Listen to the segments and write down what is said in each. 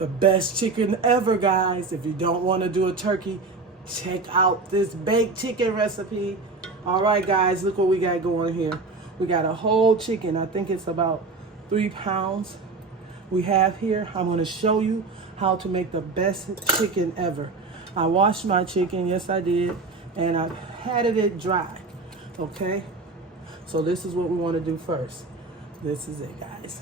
The best chicken ever, guys. If you don't want to do a turkey, check out this baked chicken recipe. All right, guys, look what we got going here. We got a whole chicken. I think it's about 3 pounds we have here. I'm going to show you how to make the best chicken ever. I washed my chicken, yes I did, and I patted it dry, okay? So this is what we want to do first. This is it, guys.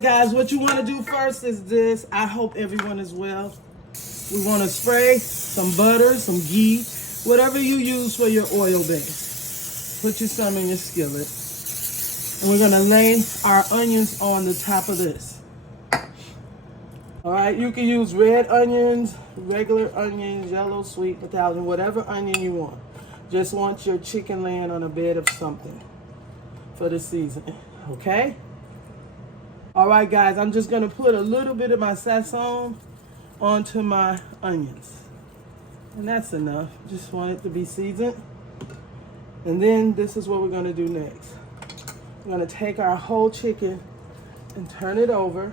Guys, what you want to do first is this. I hope everyone is well. We want to spray some butter, some ghee, whatever you use for your oil base. Put you some in your skillet. And we're going to lay our onions on the top of this. All right, you can use red onions, regular onions, yellow, sweet, Italian, whatever onion you want. Just want your chicken laying on a bed of something for the seasoning, okay? All right, guys, I'm just gonna put a little bit of my Sazon onto my onions. And that's enough. Just want it to be seasoned. And then this is what we're gonna do next. We're gonna take our whole chicken and turn it over.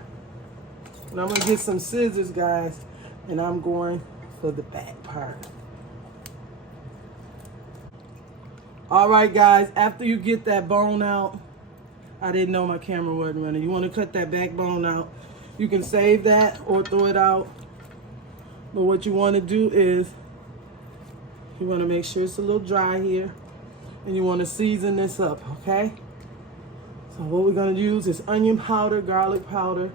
And I'm gonna get some scissors, guys, and I'm going for the back part. All right, guys, after you get that bone out, I didn't know my camera wasn't running. You wanna cut that backbone out. You can save that or throw it out. But what you wanna do is, you wanna make sure it's a little dry here, and you wanna season this up, okay? So what we're gonna use is onion powder, garlic powder,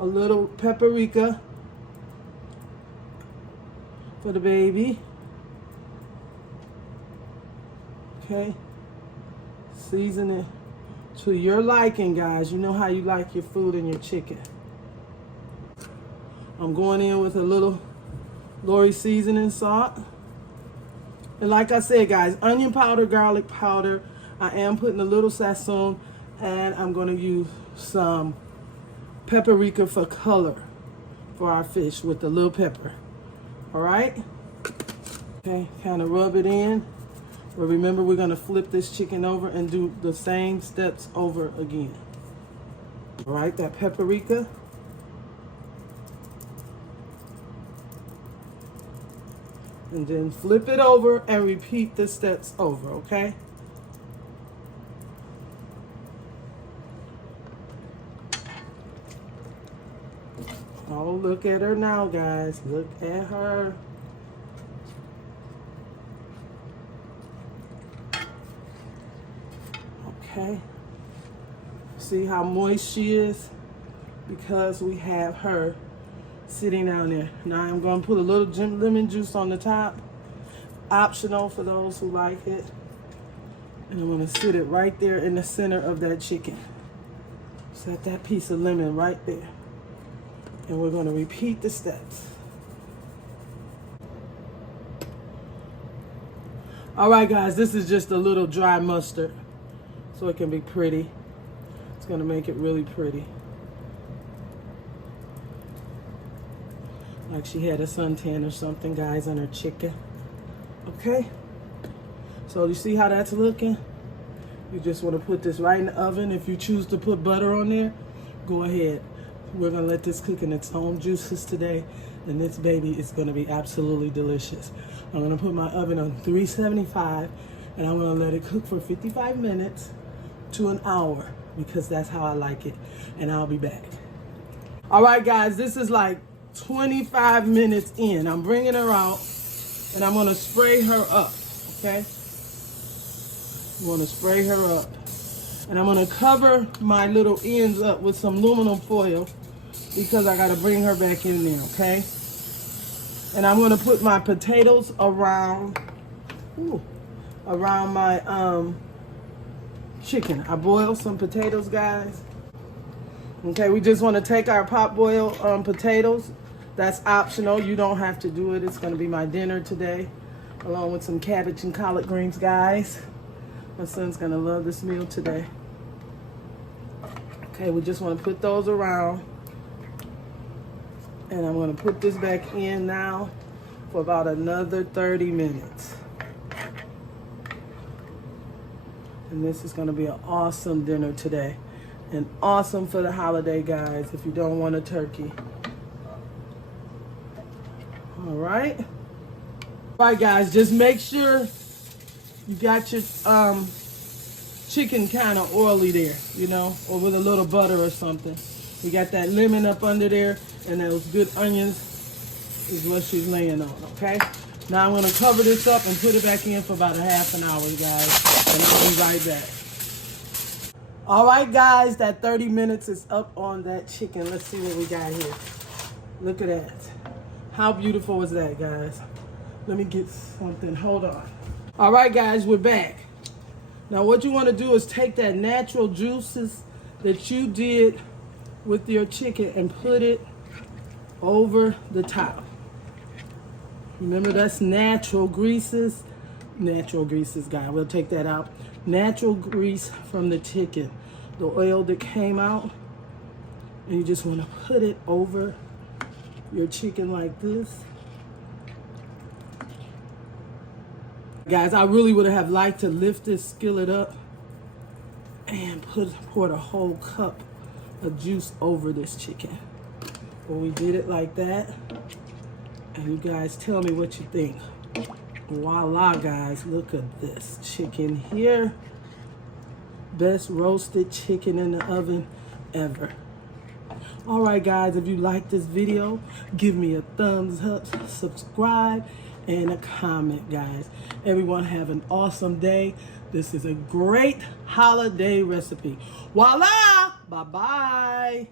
a little paprika for the baby. Okay. Season it to your liking, guys. You know how you like your food and your chicken. I'm going in with a little Lori seasoning salt. And like I said, guys, onion powder, garlic powder. I am putting a little Sazon, and I'm going to use some paprika for color for our fish with the little pepper. All right? Okay, kind of rub it in. But remember, we're going to flip this chicken over and do the same steps over again. All right, that paprika. And then flip it over and repeat the steps over, okay? Oh, look at her now, guys. Look at her. Okay. See how moist she is? Because we have her sitting down there. Now I'm going to put a little lemon juice on the top. Optional for those who like it. And I'm going to sit it right there in the center of that chicken. Set that piece of lemon right there. And we're going to repeat the steps. All right, guys, this is just a little dry mustard so it can be pretty. It's going to make it really pretty. Like she had a suntan or something, guys, on her chicken. Okay? So you see how that's looking? You just want to put this right in the oven. If you choose to put butter on there, go ahead. We're going to let this cook in its own juices today, and this baby is going to be absolutely delicious. I'm going to put my oven on 375, and I'm going to let it cook for 55 minutes to an hour, because that's how I like it, and I'll be back. All right, guys, this is like 25 minutes in. I'm bringing her out, and I'm going to spray her up, okay? I'm going to spray her up. And I'm going to cover my little ends up with some aluminum foil because I got to bring her back in there, okay? And I'm going to put my potatoes around my chicken. I boiled some potatoes, guys. Okay, we just want to take our pot boiled potatoes. That's optional. You don't have to do it. It's going to be my dinner today, along with some cabbage and collard greens, guys. My son's going to love this meal today. Okay, we just want to put those around. And I'm going to put this back in now for about another 30 minutes. And this is going to be an awesome dinner today. And awesome for the holiday, guys, if you don't want a turkey. All right. All right, guys, just make sure you got your chicken kind of oily there, you know, or with a little butter or something. We got that lemon up under there, and those good onions is what she's laying on, okay? Now I'm gonna cover this up and put it back in for about a half an hour, guys, and I'll be right back. All right, guys, that 30 minutes is up on that chicken. Let's see what we got here. Look at that. How beautiful was that, guys? Let me get something, hold on. All right, guys, we're back. Now what you wanna do is take that natural juices that you did with your chicken and put it over the top. Remember, that's natural greases. Natural greases, guys. We'll take that out. Natural grease from the chicken. The oil that came out. And you just want to put it over your chicken like this. Guys, I really would have liked to lift this skillet up and pour the whole cup of juice over this chicken. But we did it like that. And you guys tell me what you think. Voila, guys, look at this chicken here. Best roasted chicken in the oven ever. All right, guys, if you like this video, give me a thumbs up, subscribe, and a comment, guys. Everyone have an awesome day. This is a great holiday recipe. Voila! Bye-bye.